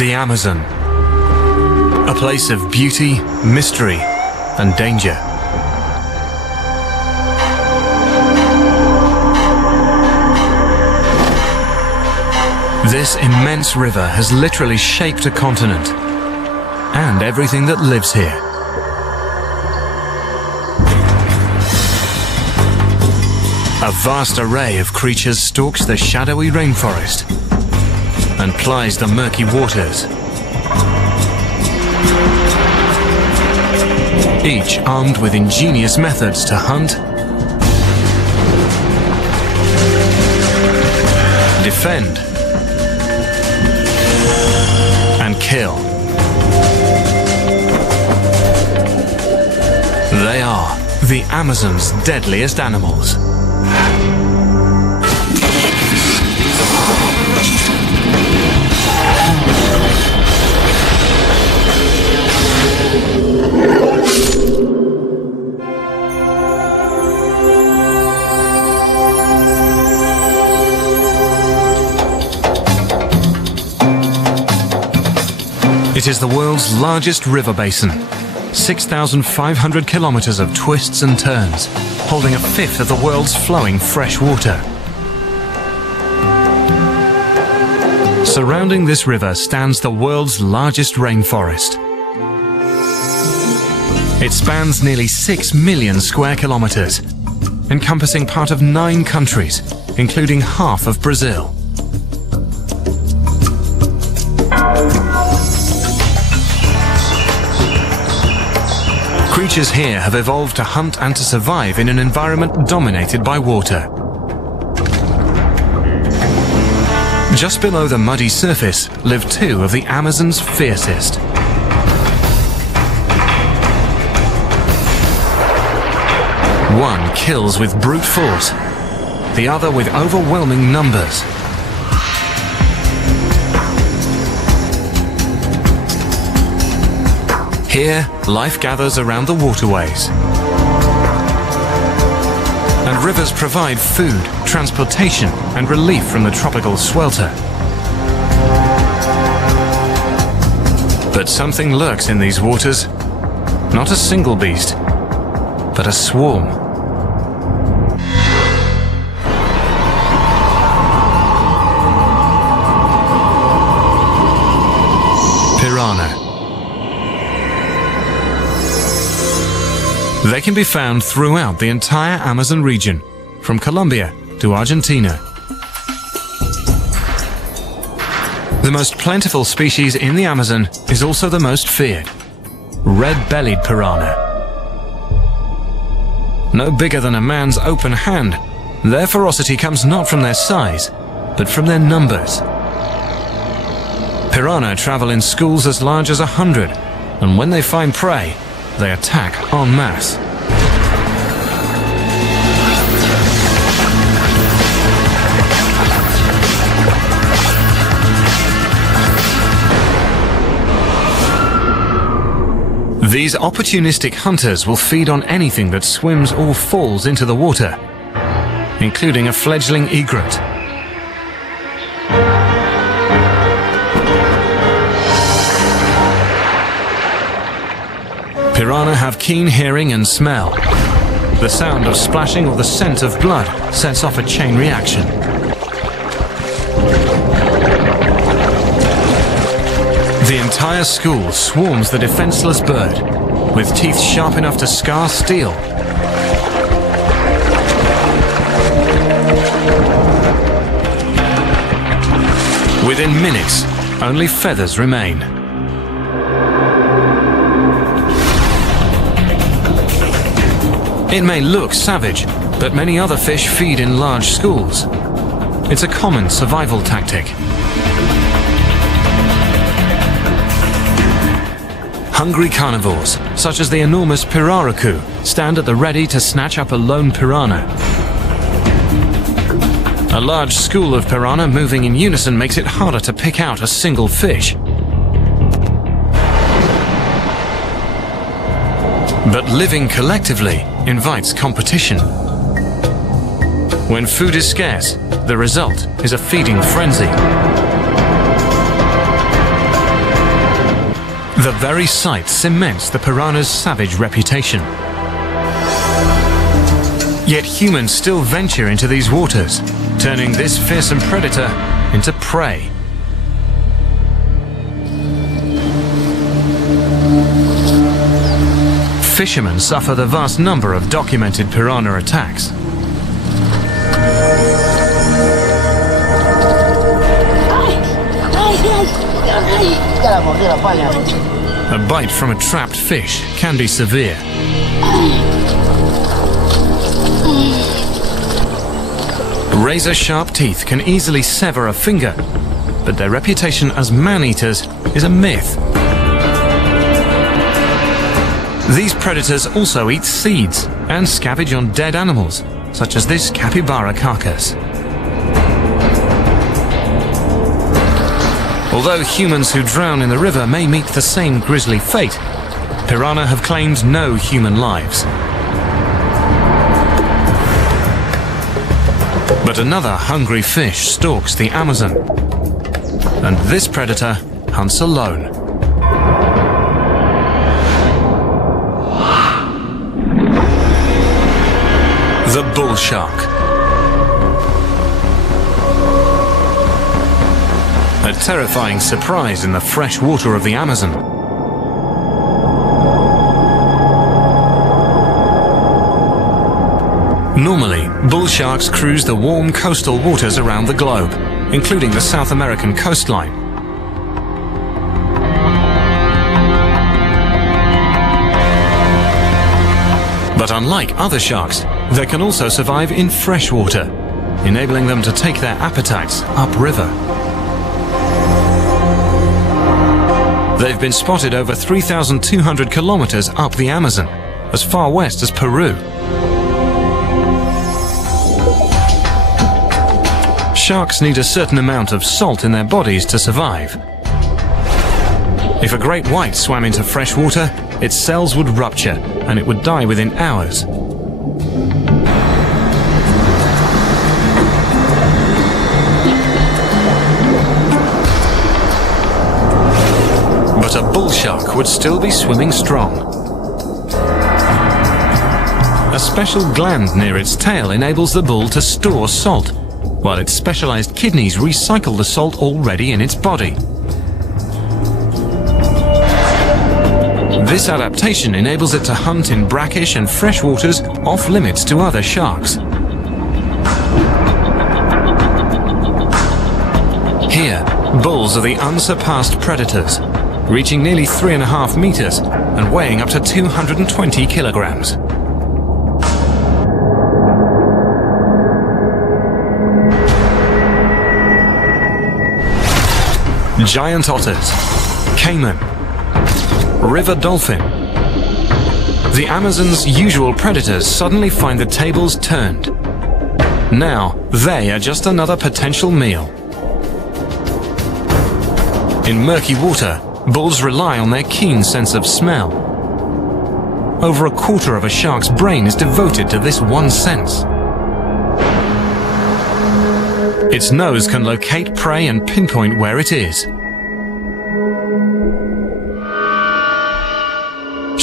The Amazon, a place of beauty, mystery, and danger. This immense river has literally shaped a continent and everything that lives here. A vast array of creatures stalks the shadowy rainforest and plies the murky waters, each armed with ingenious methods to hunt, defend, and kill. They are the Amazon's deadliest animals. It is the world's largest river basin, 6,500 kilometers of twists and turns, holding a fifth of the world's flowing fresh water. Surrounding this river stands the world's largest rainforest. It spans nearly 6 million square kilometers, encompassing part of 9 countries, including half of Brazil. Creatures here have evolved to hunt and to survive in an environment dominated by water. Just below the muddy surface live 2 of the Amazon's fiercest. One kills with brute force, the other with overwhelming numbers. Here, life gathers around the waterways. And rivers provide food, transportation, and relief from the tropical swelter. But something lurks in these waters. Not a single beast, but a swarm. Piranha. They can be found throughout the entire Amazon region, from Colombia to Argentina. The most plentiful species in the Amazon is also the most feared, red-bellied piranha. No bigger than a man's open hand, their ferocity comes not from their size, but from their numbers. Piranha travel in schools as large as 100, and when they find prey, they attack en masse. These opportunistic hunters will feed on anything that swims or falls into the water, including a fledgling egret. Piranha have keen hearing and smell. The sound of splashing or the scent of blood sets off a chain reaction. The entire school swarms the defenseless bird, with teeth sharp enough to scar steel. Within minutes, only feathers remain. It may look savage, but many other fish feed in large schools. It's a common survival tactic. Hungry carnivores, such as the enormous piraracu, stand at the ready to snatch up a lone piranha. A large school of piranha moving in unison makes it harder to pick out a single fish. But living collectively invites competition. When food is scarce, the result is a feeding frenzy. The very sight cements the piranha's savage reputation. Yet humans still venture into these waters, turning this fearsome predator into prey. Fishermen suffer the vast number of documented piranha attacks. A bite from a trapped fish can be severe. Razor-sharp teeth can easily sever a finger, but their reputation as man-eaters is a myth. These predators also eat seeds and scavenge on dead animals, such as this capybara carcass. Although humans who drown in the river may meet the same grisly fate, piranha have claimed no human lives. But another hungry fish stalks the Amazon, and this predator hunts alone. The bull shark. A terrifying surprise in the fresh water of the Amazon. Normally, bull sharks cruise the warm coastal waters around the globe, including the South American coastline. But unlike other sharks, they can also survive in fresh water, enabling them to take their appetites upriver. They've been spotted over 3,200 kilometers up the Amazon, as far west as Peru. Sharks need a certain amount of salt in their bodies to survive. If a great white swam into fresh water, its cells would rupture and it would die within hours. But a bull shark would still be swimming strong. A special gland near its tail enables the bull to store salt, while its specialized kidneys recycle the salt already in its body. This adaptation enables it to hunt in brackish and fresh waters off limits to other sharks. Here, bulls are the unsurpassed predators, reaching nearly 3.5 meters and weighing up to 220 kilograms. Giant otters, caiman, river dolphin. The Amazon's usual predators suddenly find the tables turned. Now, they are just another potential meal. In murky water, bulls rely on their keen sense of smell. Over a quarter of a shark's brain is devoted to this one sense. Its nose can locate prey and pinpoint where it is.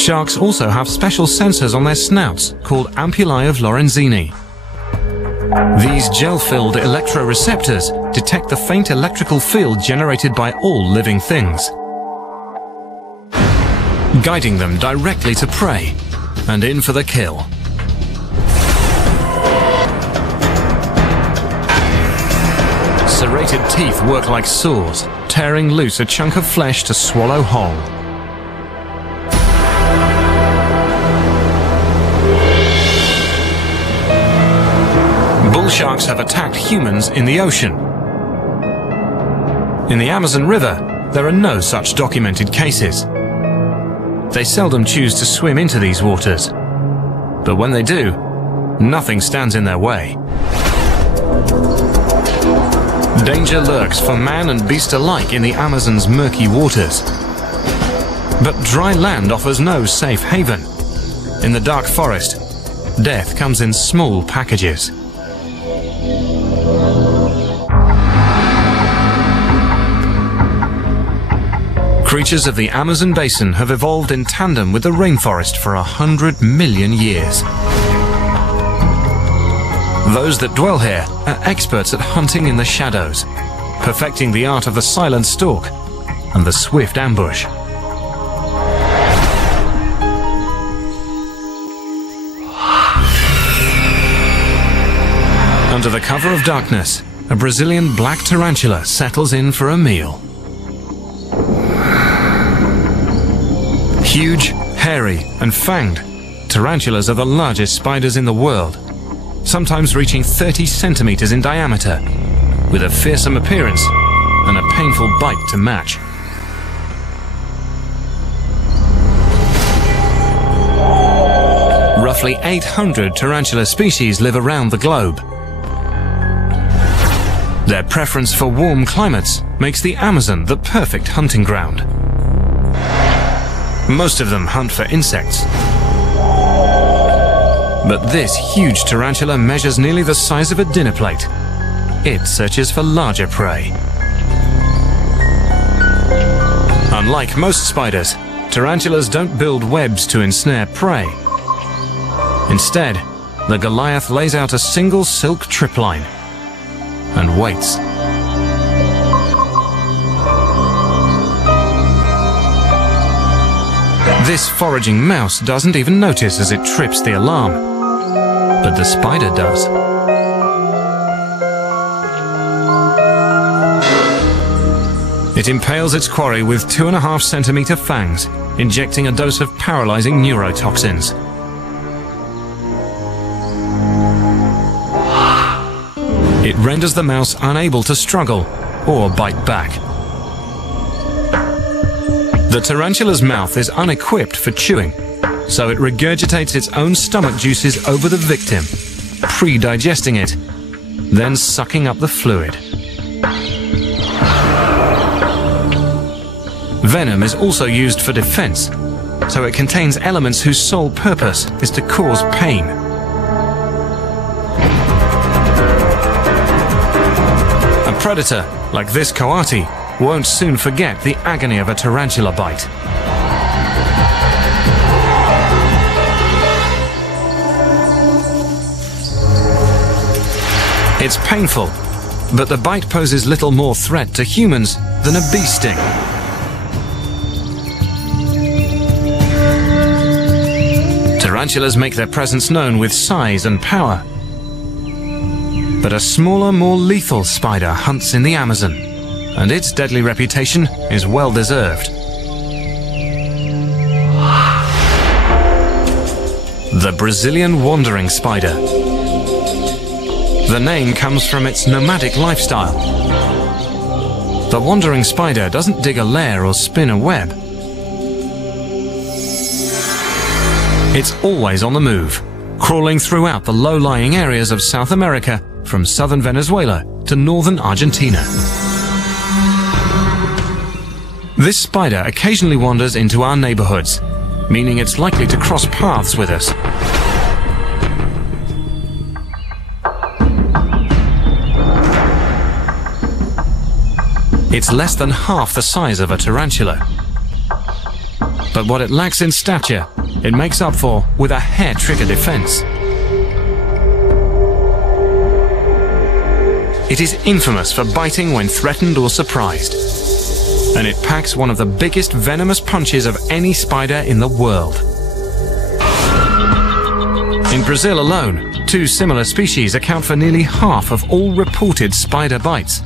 Sharks also have special sensors on their snouts called ampullae of Lorenzini. These gel-filled electroreceptors detect the faint electrical field generated by all living things, guiding them directly to prey and in for the kill. Serrated teeth work like saws, tearing loose a chunk of flesh to swallow whole. Bull sharks have attacked humans in the ocean. In the Amazon River, there are no such documented cases. They seldom choose to swim into these waters, but when they do, nothing stands in their way. Danger lurks for man and beast alike in the Amazon's murky waters. But dry land offers no safe haven. In the dark forest, death comes in small packages. Creatures of the Amazon basin have evolved in tandem with the rainforest for 100 million years. Those that dwell here are experts at hunting in the shadows, perfecting the art of the silent stalk and the swift ambush. Under the cover of darkness, a Brazilian black tarantula settles in for a meal. Huge, hairy and fanged, tarantulas are the largest spiders in the world, sometimes reaching 30 centimeters in diameter, with a fearsome appearance and a painful bite to match. Roughly 800 tarantula species live around the globe. Their preference for warm climates makes the Amazon the perfect hunting ground. Most of them hunt for insects. But this huge tarantula measures nearly the size of a dinner plate. It searches for larger prey. Unlike most spiders, tarantulas don't build webs to ensnare prey. Instead, the Goliath lays out a single silk tripline and waits. This foraging mouse doesn't even notice as it trips the alarm, but the spider does. It impales its quarry with 2.5 centimeter fangs, injecting a dose of paralyzing neurotoxins. It renders the mouse unable to struggle or bite back. The tarantula's mouth is unequipped for chewing, so it regurgitates its own stomach juices over the victim, pre-digesting it, then sucking up the fluid. Venom is also used for defense, so it contains elements whose sole purpose is to cause pain. A predator, like this coati, won't soon forget the agony of a tarantula bite. It's painful, but the bite poses little more threat to humans than a bee sting. Tarantulas make their presence known with size and power. But a smaller, more lethal spider hunts in the Amazon, and its deadly reputation is well deserved. The Brazilian wandering spider. The name comes from its nomadic lifestyle. The wandering spider doesn't dig a lair or spin a web. It's always on the move, crawling throughout the low-lying areas of South America, from southern Venezuela to northern Argentina. This spider occasionally wanders into our neighborhoods, meaning it's likely to cross paths with us. It's less than half the size of a tarantula. But what it lacks in stature, it makes up for with a hair-trigger defense. It is infamous for biting when threatened or surprised, and it packs one of the biggest venomous punches of any spider in the world. In Brazil alone, 2 similar species account for nearly half of all reported spider bites.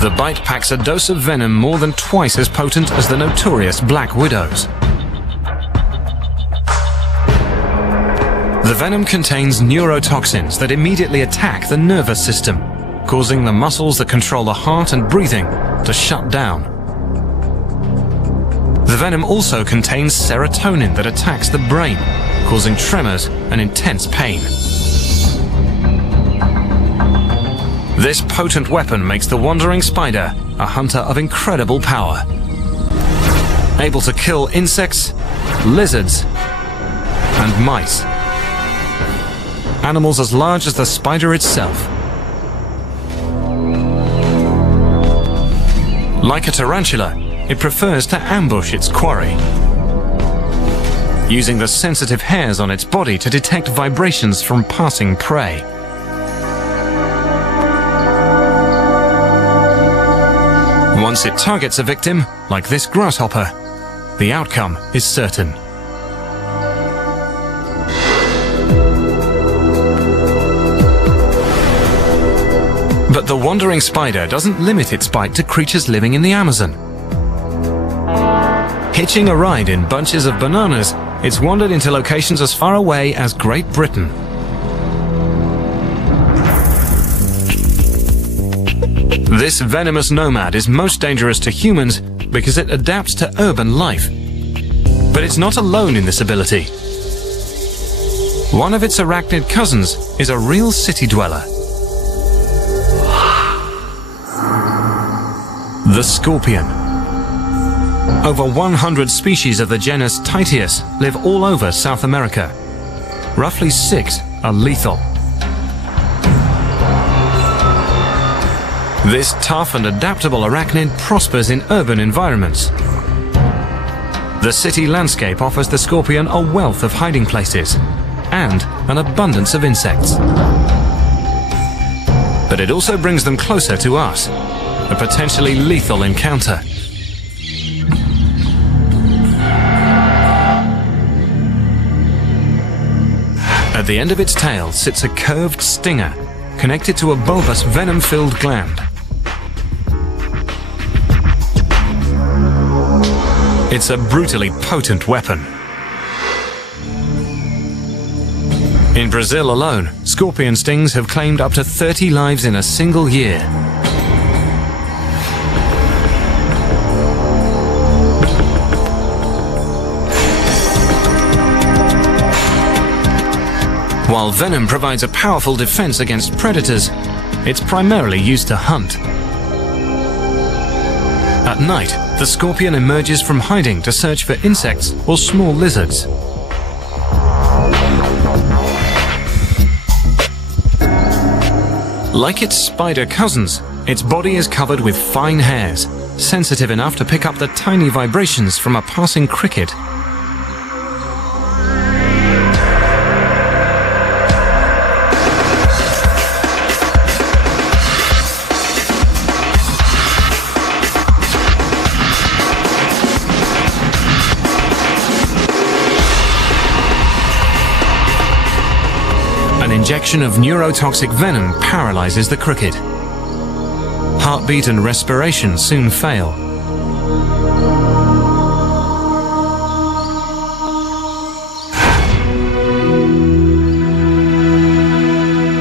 The bite packs a dose of venom more than twice as potent as the notorious black widows. The venom contains neurotoxins that immediately attack the nervous system, causing the muscles that control the heart and breathing to shut down. The venom also contains serotonin that attacks the brain, causing tremors and intense pain. This potent weapon makes the wandering spider a hunter of incredible power, able to kill insects, lizards, and mice. Animals as large as the spider itself. Like a tarantula, it prefers to ambush its quarry, using the sensitive hairs on its body to detect vibrations from passing prey. Once it targets a victim, like this grasshopper, the outcome is certain. But the wandering spider doesn't limit its bite to creatures living in the Amazon. Hitching a ride in bunches of bananas, it's wandered into locations as far away as Great Britain. This venomous nomad is most dangerous to humans because it adapts to urban life. But it's not alone in this ability. One of its arachnid cousins is a real city dweller. The scorpion. Over 100 species of the genus Titius live all over South America. Roughly 6 are lethal. This tough and adaptable arachnid prospers in urban environments. The city landscape offers the scorpion a wealth of hiding places and an abundance of insects. But it also brings them closer to us, a potentially lethal encounter. At the end of its tail sits a curved stinger connected to a bulbous venom-filled gland. It's a brutally potent weapon. In Brazil alone, scorpion stings have claimed up to 30 lives in a single year. While venom provides a powerful defense against predators, it's primarily used to hunt. At night, the scorpion emerges from hiding to search for insects or small lizards. Like its spider cousins, its body is covered with fine hairs, sensitive enough to pick up the tiny vibrations from a passing cricket. Injection of neurotoxic venom paralyzes the cricket. Heartbeat and respiration soon fail.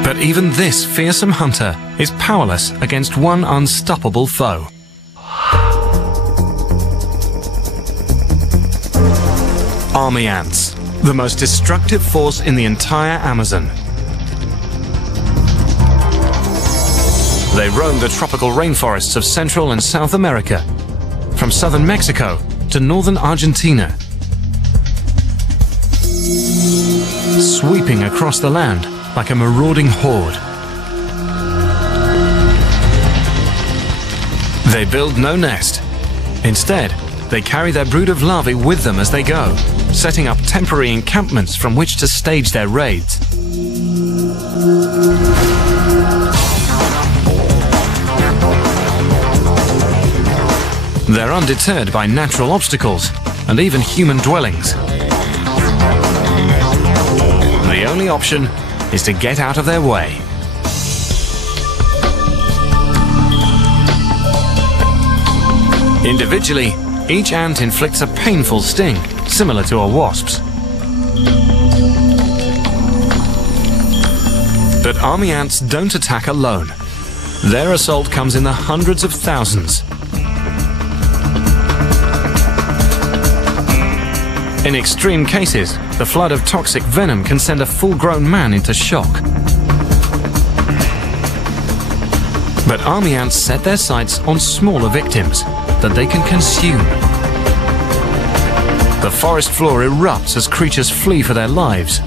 But even this fearsome hunter is powerless against one unstoppable foe. Army ants, the most destructive force in the entire Amazon. They roam the tropical rainforests of Central and South America, from southern Mexico to northern Argentina, sweeping across the land like a marauding horde. They build no nest. Instead, they carry their brood of larvae with them as they go, setting up temporary encampments from which to stage their raids. They're undeterred by natural obstacles and even human dwellings. The only option is to get out of their way. Individually, each ant inflicts a painful sting, similar to a wasp's. But army ants don't attack alone. Their assault comes in the hundreds of thousands. In extreme cases, the flood of toxic venom can send a full-grown man into shock. But army ants set their sights on smaller victims that they can consume. The forest floor erupts as creatures flee for their lives.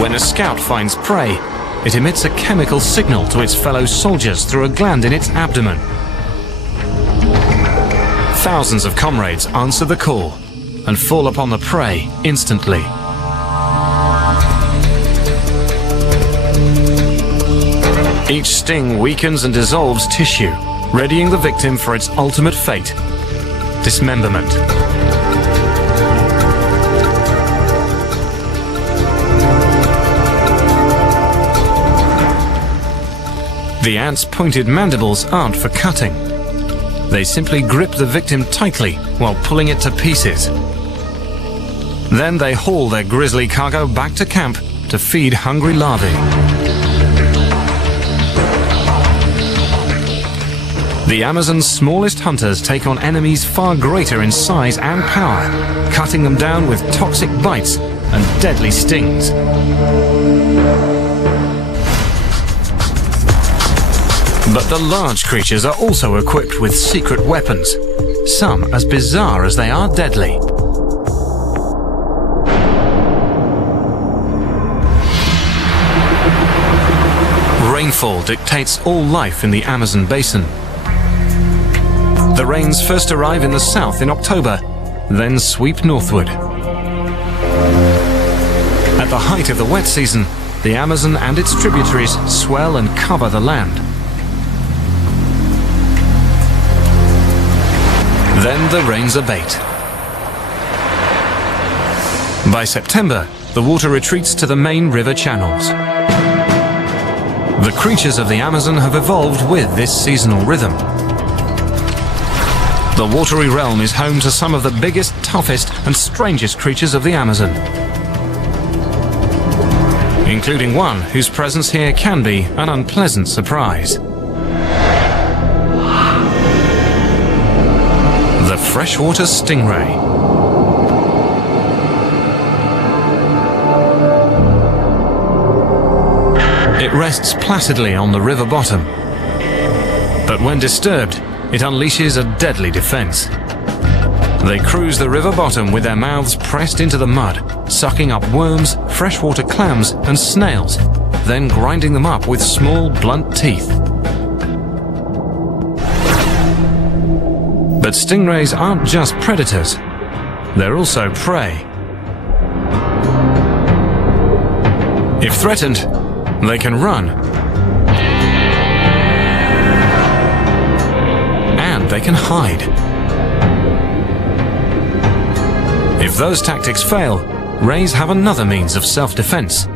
When a scout finds prey, it emits a chemical signal to its fellow soldiers through a gland in its abdomen. Thousands of comrades answer the call and fall upon the prey instantly. Each sting weakens and dissolves tissue, readying the victim for its ultimate fate: dismemberment. The ants' pointed mandibles aren't for cutting. They simply grip the victim tightly while pulling it to pieces. Then they haul their grisly cargo back to camp to feed hungry larvae. The Amazon's smallest hunters take on enemies far greater in size and power, cutting them down with toxic bites and deadly stings. But the large creatures are also equipped with secret weapons, some as bizarre as they are deadly. Rainfall dictates all life in the Amazon basin. The rains first arrive in the south in October, then sweep northward. At the height of the wet season, the Amazon and its tributaries swell and cover the land. Then the rains abate. By September, the water retreats to the main river channels. The creatures of the Amazon have evolved with this seasonal rhythm. The watery realm is home to some of the biggest, toughest, and strangest creatures of the Amazon, including one whose presence here can be an unpleasant surprise. The freshwater stingray. It rests placidly on the river bottom, but when disturbed, it unleashes a deadly defense. They cruise the river bottom with their mouths pressed into the mud, sucking up worms, freshwater clams, and snails, then grinding them up with small, blunt teeth. But stingrays aren't just predators, they're also prey. If threatened, they can run. And they can hide. If those tactics fail, rays have another means of self-defense.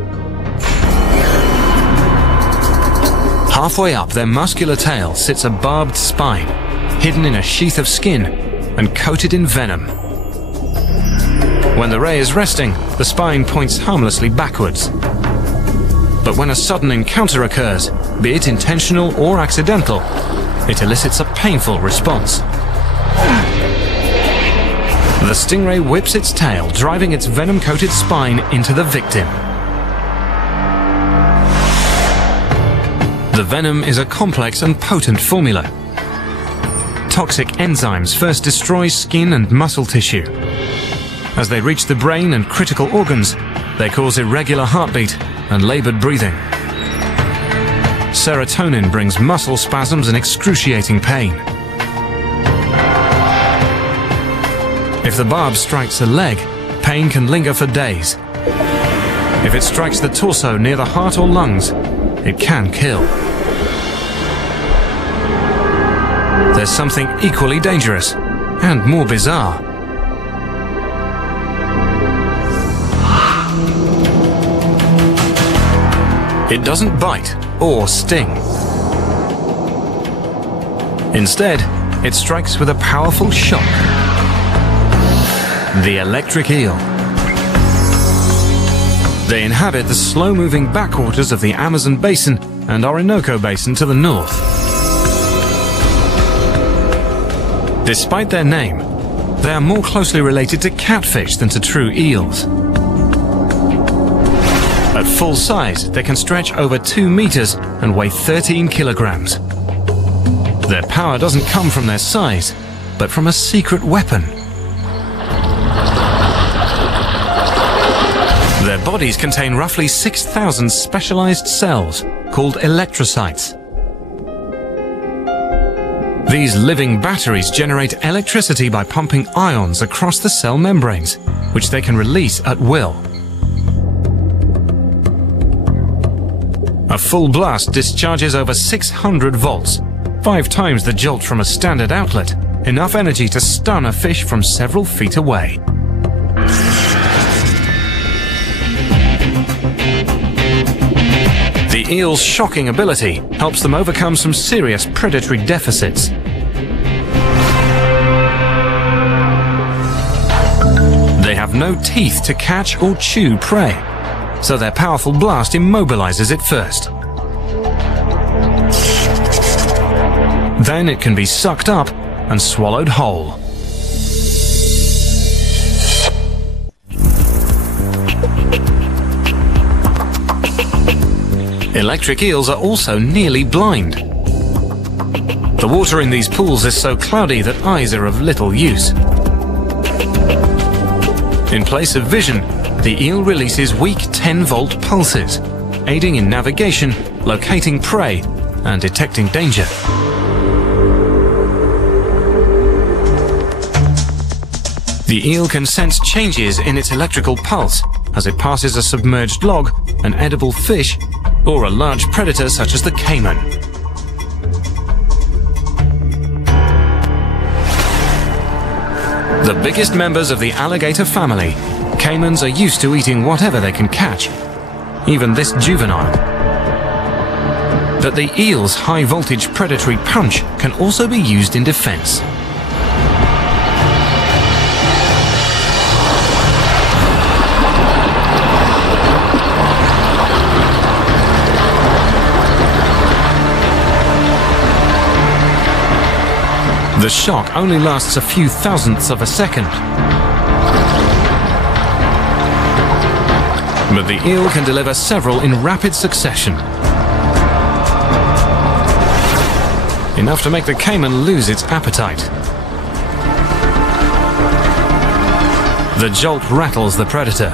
Halfway up their muscular tail sits a barbed spine, hidden in a sheath of skin and coated in venom. When the ray is resting, the spine points harmlessly backwards. But when a sudden encounter occurs, be it intentional or accidental, it elicits a painful response. The stingray whips its tail, driving its venom-coated spine into the victim. The venom is a complex and potent formula. Toxic enzymes first destroy skin and muscle tissue. As they reach the brain and critical organs, they cause irregular heartbeat and labored breathing. Serotonin brings muscle spasms and excruciating pain. If the barb strikes a leg, pain can linger for days. If it strikes the torso near the heart or lungs, it can kill. There's something equally dangerous and more bizarre. It doesn't bite or sting. Instead, it strikes with a powerful shock. The electric eel. They inhabit the slow-moving backwaters of the Amazon basin and Orinoco basin to the north. Despite their name, they are more closely related to catfish than to true eels. At full size, they can stretch over 2 meters and weigh 13 kilograms. Their power doesn't come from their size, but from a secret weapon. Their bodies contain roughly 6,000 specialized cells called electrocytes. These living batteries generate electricity by pumping ions across the cell membranes, which they can release at will. A full blast discharges over 600 volts, 5 times the jolt from a standard outlet, enough energy to stun a fish from several feet away. The eel's shocking ability helps them overcome some serious predatory deficits. They have no teeth to catch or chew prey, so their powerful blast immobilizes it first. Then it can be sucked up and swallowed whole. Electric eels are also nearly blind. The water in these pools is so cloudy that eyes are of little use. In place of vision, the eel releases weak 10-volt pulses, aiding in navigation, locating prey, and detecting danger. The eel can sense changes in its electrical pulse as it passes a submerged log, an edible fish, or a large predator such as the caiman. The biggest members of the alligator family, caimans are used to eating whatever they can catch, even this juvenile. But the eel's high-voltage predatory punch can also be used in defense. The shock only lasts a few thousandths of a second. But the eel can deliver several in rapid succession. Enough to make the caiman lose its appetite. The jolt rattles the predator,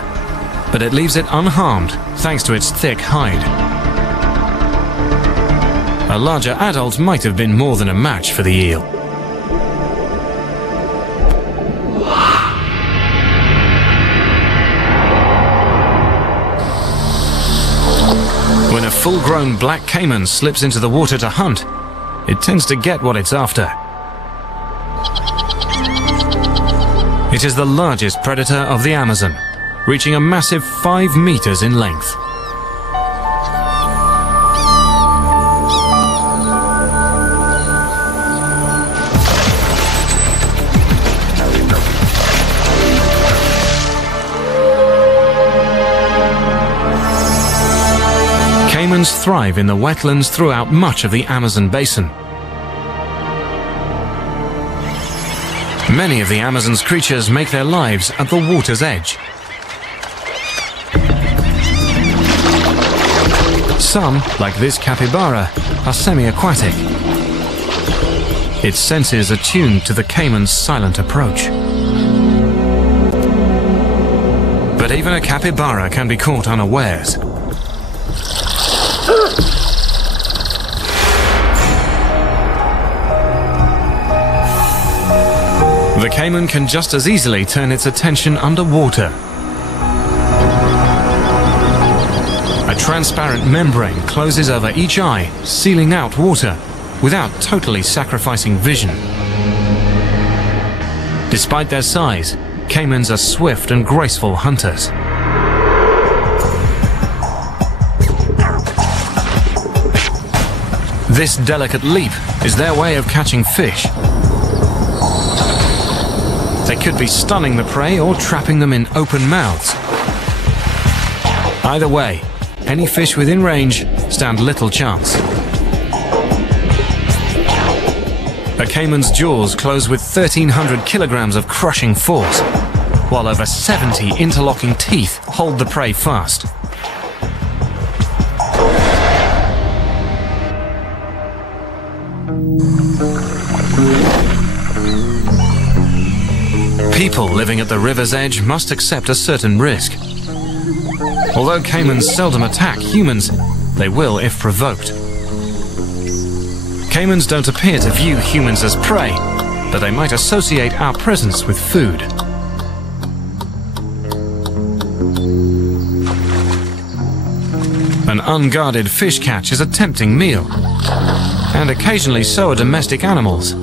but it leaves it unharmed thanks to its thick hide. A larger adult might have been more than a match for the eel. When a full-grown black caiman slips into the water to hunt, it tends to get what it's after. It is the largest predator of the Amazon, reaching a massive 5 meters in length. Caimans thrive in the wetlands throughout much of the Amazon basin. Many of the Amazon's creatures make their lives at the water's edge. Some, like this capybara, are semi-aquatic. Its senses are tuned to the caiman's silent approach. But even a capybara can be caught unawares. The caiman can just as easily turn its attention underwater. A transparent membrane closes over each eye, sealing out water, without totally sacrificing vision. Despite their size, caimans are swift and graceful hunters. This delicate leap is their way of catching fish. They could be stunning the prey or trapping them in open mouths. Either way, any fish within range stand little chance. A caiman's jaws close with 1,300 kilograms of crushing force, while over 70 interlocking teeth hold the prey fast. People living at the river's edge must accept a certain risk. Although caimans seldom attack humans, they will if provoked. Caimans don't appear to view humans as prey, but they might associate our presence with food. An unguarded fish catch is a tempting meal, and occasionally so are domestic animals.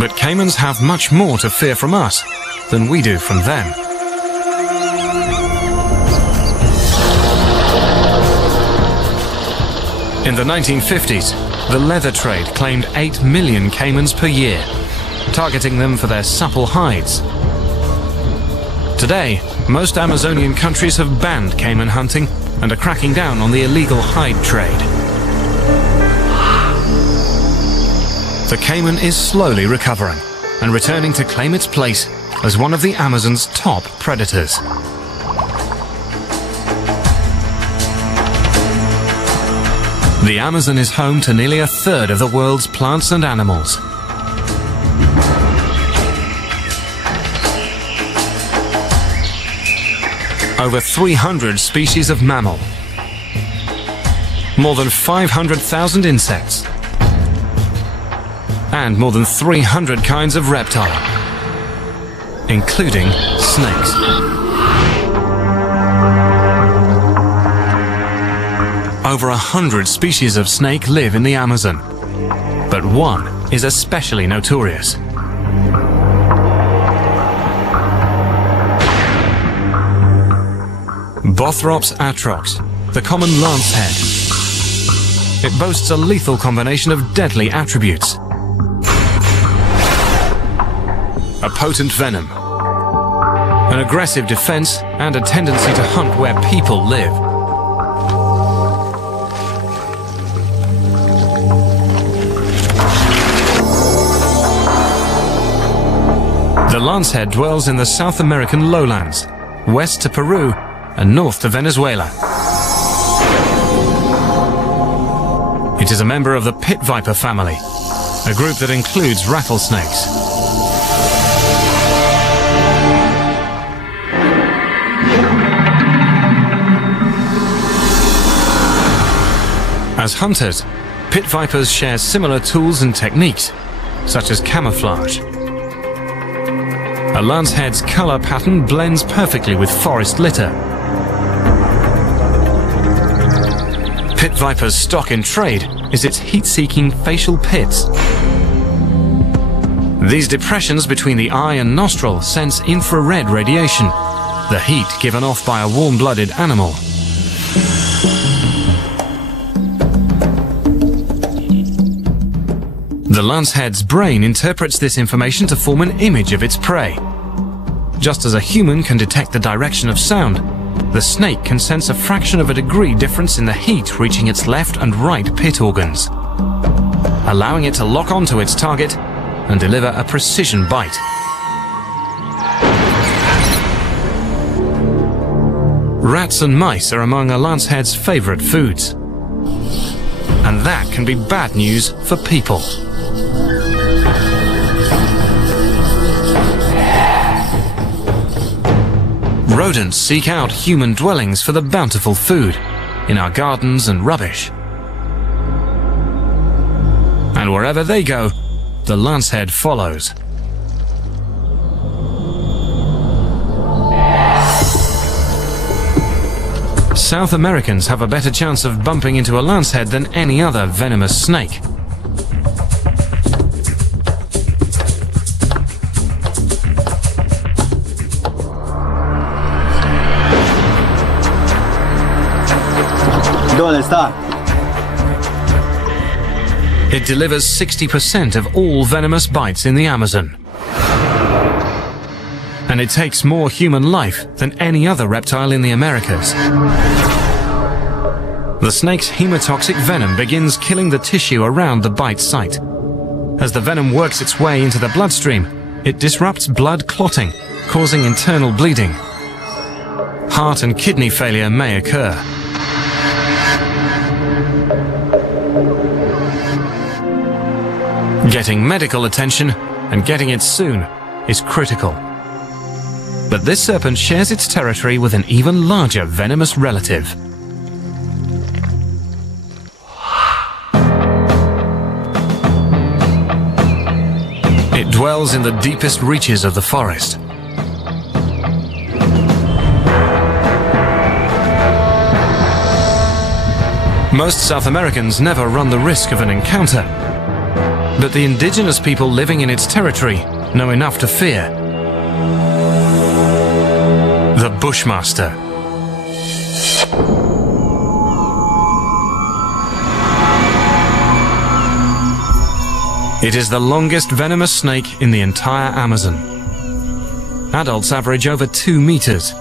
But caimans have much more to fear from us than we do from them. In the 1950s, the leather trade claimed 8 million caimans per year, targeting them for their supple hides. Today, most Amazonian countries have banned caiman hunting and are cracking down on the illegal hide trade. The caiman is slowly recovering and returning to claim its place as one of the Amazon's top predators. The Amazon is home to nearly a third of the world's plants and animals. Over 300 species of mammal, more than 500,000 insects, and more than 300 kinds of reptile, including snakes. Over 100 species of snake live in the Amazon, but one is especially notorious. Bothrops atrox, the common lancehead. It boasts a lethal combination of deadly attributes: a potent venom, an aggressive defense, and a tendency to hunt where people live. The lancehead dwells in the South American lowlands, west to Peru and north to Venezuela. It is a member of the pit viper family, a group that includes rattlesnakes. As hunters, pit vipers share similar tools and techniques, such as camouflage. A lancehead's color pattern blends perfectly with forest litter. Pit viper's stock in trade is its heat-seeking facial pits. These depressions between the eye and nostril sense infrared radiation, the heat given off by a warm-blooded animal. The lancehead's brain interprets this information to form an image of its prey. Just as a human can detect the direction of sound, the snake can sense a fraction of a degree difference in the heat reaching its left and right pit organs, allowing it to lock onto its target and deliver a precision bite. Rats and mice are among a lancehead's favorite foods, and that can be bad news for people. Rodents seek out human dwellings for the bountiful food in our gardens and rubbish. And wherever they go, the lancehead follows. South Americans have a better chance of bumping into a lancehead than any other venomous snake. ¿Dónde está? It delivers 60% of all venomous bites in the Amazon. And it takes more human life than any other reptile in the Americas. The snake's hemotoxic venom begins killing the tissue around the bite site. As the venom works its way into the bloodstream, it disrupts blood clotting, causing internal bleeding. Heart and kidney failure may occur. Getting medical attention, and getting it soon, is critical. But this serpent shares its territory with an even larger venomous relative. It dwells in the deepest reaches of the forest. Most South Americans never run the risk of an encounter, but the indigenous people living in its territory know enough to fear the Bushmaster. It is the longest venomous snake in the entire Amazon. Adults average over 2 meters,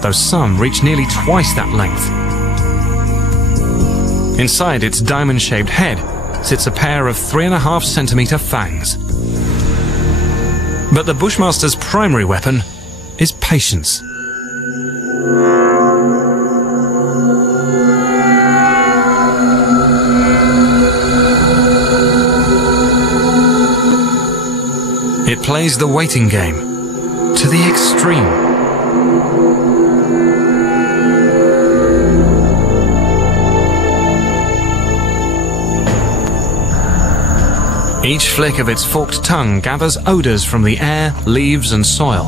though some reach nearly twice that length. Inside its diamond-shaped head sits a pair of 3.5 centimeter fangs. But the Bushmaster's primary weapon is patience. It plays the waiting game to the extreme. Each flick of its forked tongue gathers odors from the air, leaves, and soil.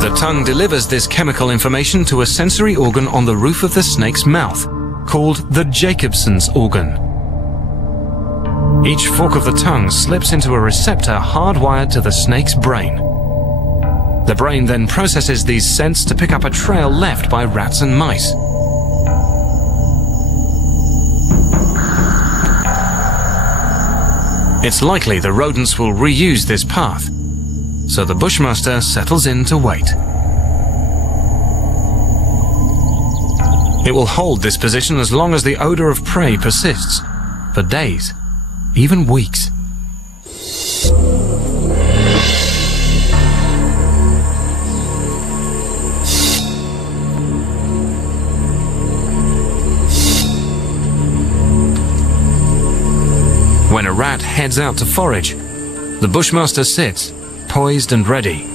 The tongue delivers this chemical information to a sensory organ on the roof of the snake's mouth, called the Jacobson's organ. Each fork of the tongue slips into a receptor hardwired to the snake's brain. The brain then processes these scents to pick up a trail left by rats and mice. It's likely the rodents will reuse this path, so the Bushmaster settles in to wait. It will hold this position as long as the odor of prey persists, for days, even weeks. When a rat heads out to forage, the Bushmaster sits, poised and ready.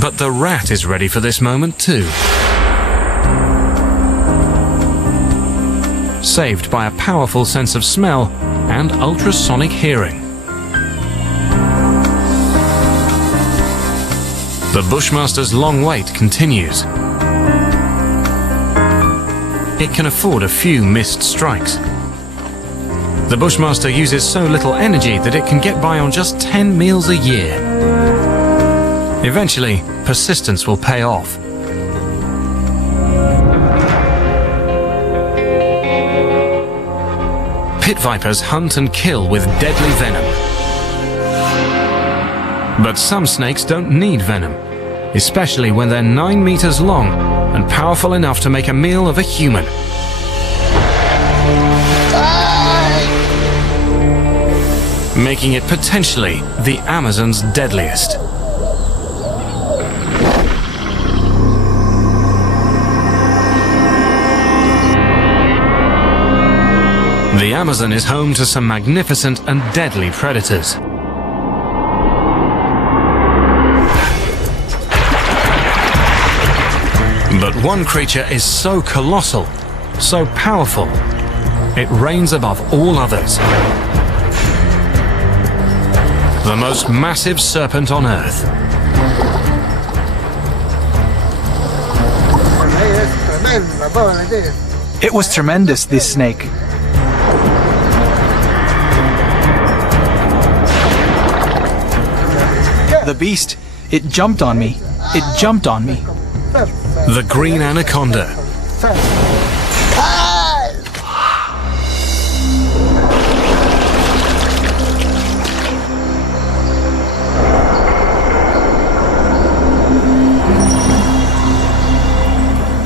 But the rat is ready for this moment too. Saved by a powerful sense of smell and ultrasonic hearing. The Bushmaster's long wait continues. It can afford a few missed strikes. The Bushmaster uses so little energy that it can get by on just 10 meals a year. Eventually, persistence will pay off. Pit vipers hunt and kill with deadly venom. But some snakes don't need venom, especially when they're 9 meters long and powerful enough to make a meal of a human. Making it potentially the Amazon's deadliest. The Amazon is home to some magnificent and deadly predators. But one creature is so colossal, so powerful, it reigns above all others. The most massive serpent on Earth. It was tremendous, this snake. The beast, it jumped on me. It jumped on me. The green anaconda.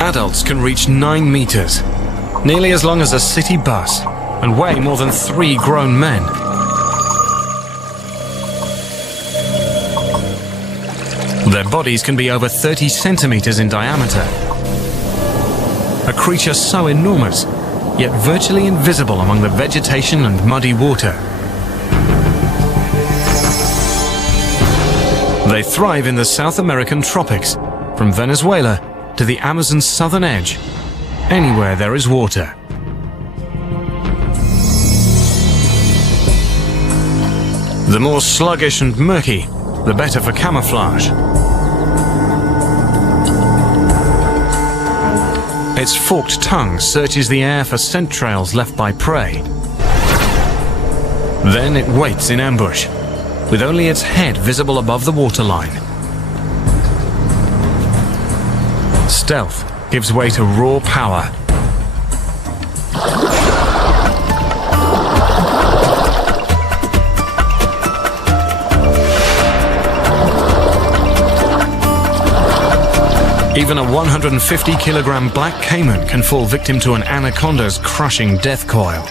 Adults can reach 9 meters, nearly as long as a city bus, and weigh more than 3 grown men. Their bodies can be over 30 centimeters in diameter. A creature so enormous, yet virtually invisible among the vegetation and muddy water. They thrive in the South American tropics, from Venezuela to the Amazon's southern edge, anywhere there is water. The more sluggish and murky, the better for camouflage. Its forked tongue searches the air for scent trails left by prey. Then it waits in ambush, with only its head visible above the waterline. Stealth gives way to raw power. Even a 150-kilogram black caiman can fall victim to an anaconda's crushing death coil.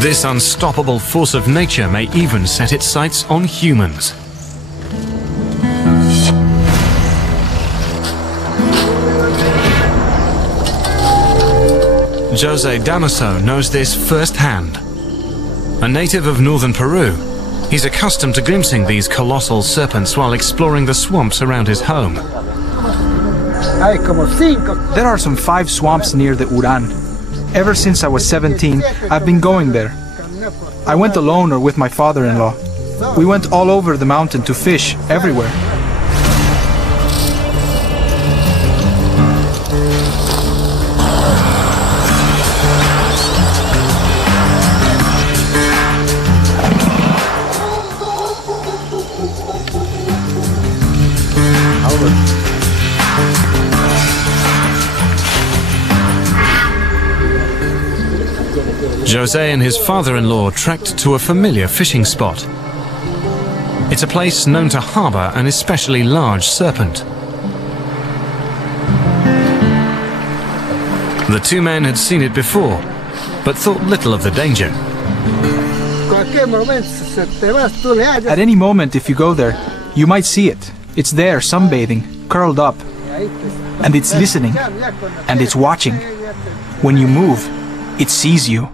This unstoppable force of nature may even set its sights on humans. Jose Damaso knows this firsthand. A native of northern Peru, he's accustomed to glimpsing these colossal serpents while exploring the swamps around his home. There are some 5 swamps near the Uran. Ever since I was 17, I've been going there. I went alone or with my father-in-law. We went all over the mountain to fish, everywhere. Jose and his father-in-law trekked to a familiar fishing spot. It's a place known to harbour an especially large serpent. The two men had seen it before, but thought little of the danger. At any moment, if you go there, you might see it. It's there, sunbathing, curled up. And it's listening, and it's watching. When you move, it sees you.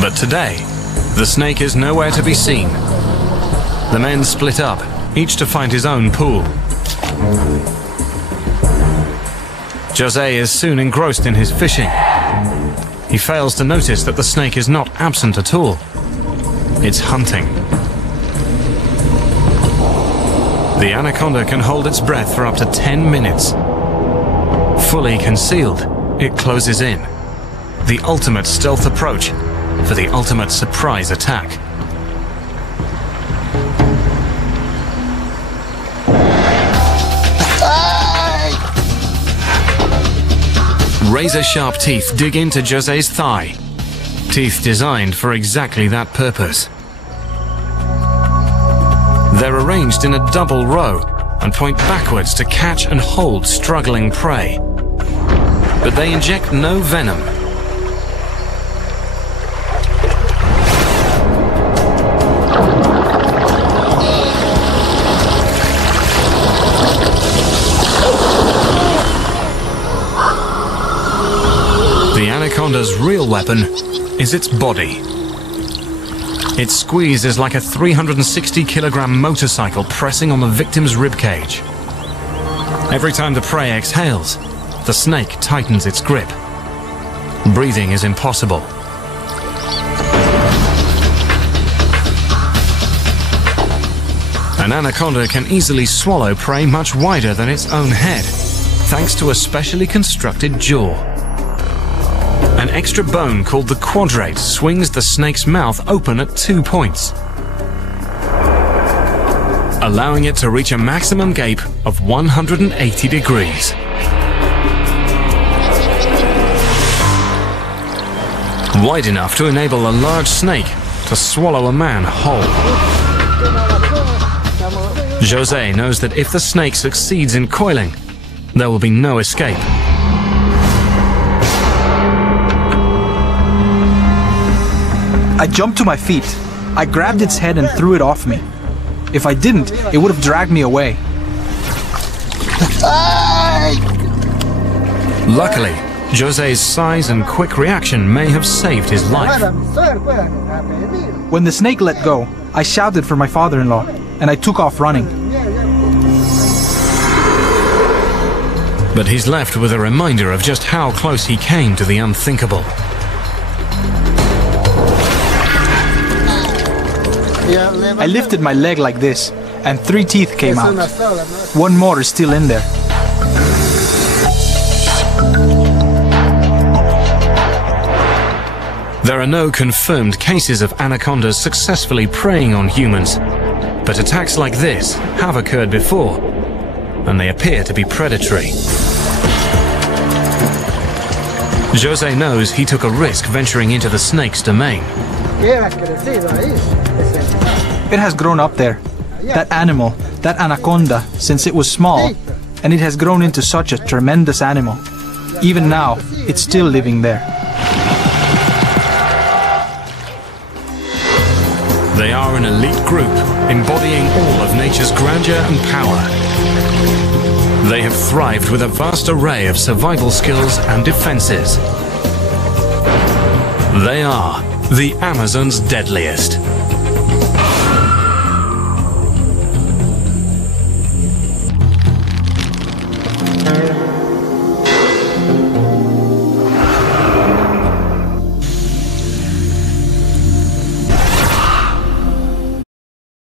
But today, the snake is nowhere to be seen. The men split up, each to find his own pool. Jose is soon engrossed in his fishing. He fails to notice that the snake is not absent at all. It's hunting. The anaconda can hold its breath for up to 10 minutes. Fully concealed, it closes in. The ultimate stealth approach for the ultimate surprise attack. Razor-sharp teeth dig into Jose's thigh. Teeth designed for exactly that purpose. They're arranged in a double row and point backwards to catch and hold struggling prey. But they inject no venom. The anaconda's real weapon is its body. Its squeeze is like a 360-kilogram motorcycle pressing on the victim's ribcage. Every time the prey exhales, the snake tightens its grip. Breathing is impossible. An anaconda can easily swallow prey much wider than its own head, thanks to a specially constructed jaw. An extra bone called the quadrate swings the snake's mouth open at 2 points, allowing it to reach a maximum gape of 180 degrees. Wide enough to enable a large snake to swallow a man whole. Jose knows that if the snake succeeds in coiling, there will be no escape. I jumped to my feet. I grabbed its head and threw it off me. If I didn't, it would have dragged me away. Luckily, Jose's size and quick reaction may have saved his life. When the snake let go, I shouted for my father-in-law, and I took off running. But he's left with a reminder of just how close he came to the unthinkable. I lifted my leg like this, and 3 teeth came out. One more is still in there. There are no confirmed cases of anacondas successfully preying on humans, but attacks like this have occurred before, and they appear to be predatory. Jose knows he took a risk venturing into the snake's domain. It has grown up there. That animal, that anaconda, since it was small, and it has grown into such a tremendous animal. Even now, it's still living there. They are an elite group, embodying all of nature's grandeur and power. They have thrived with a vast array of survival skills and defenses. They are the Amazon's deadliest.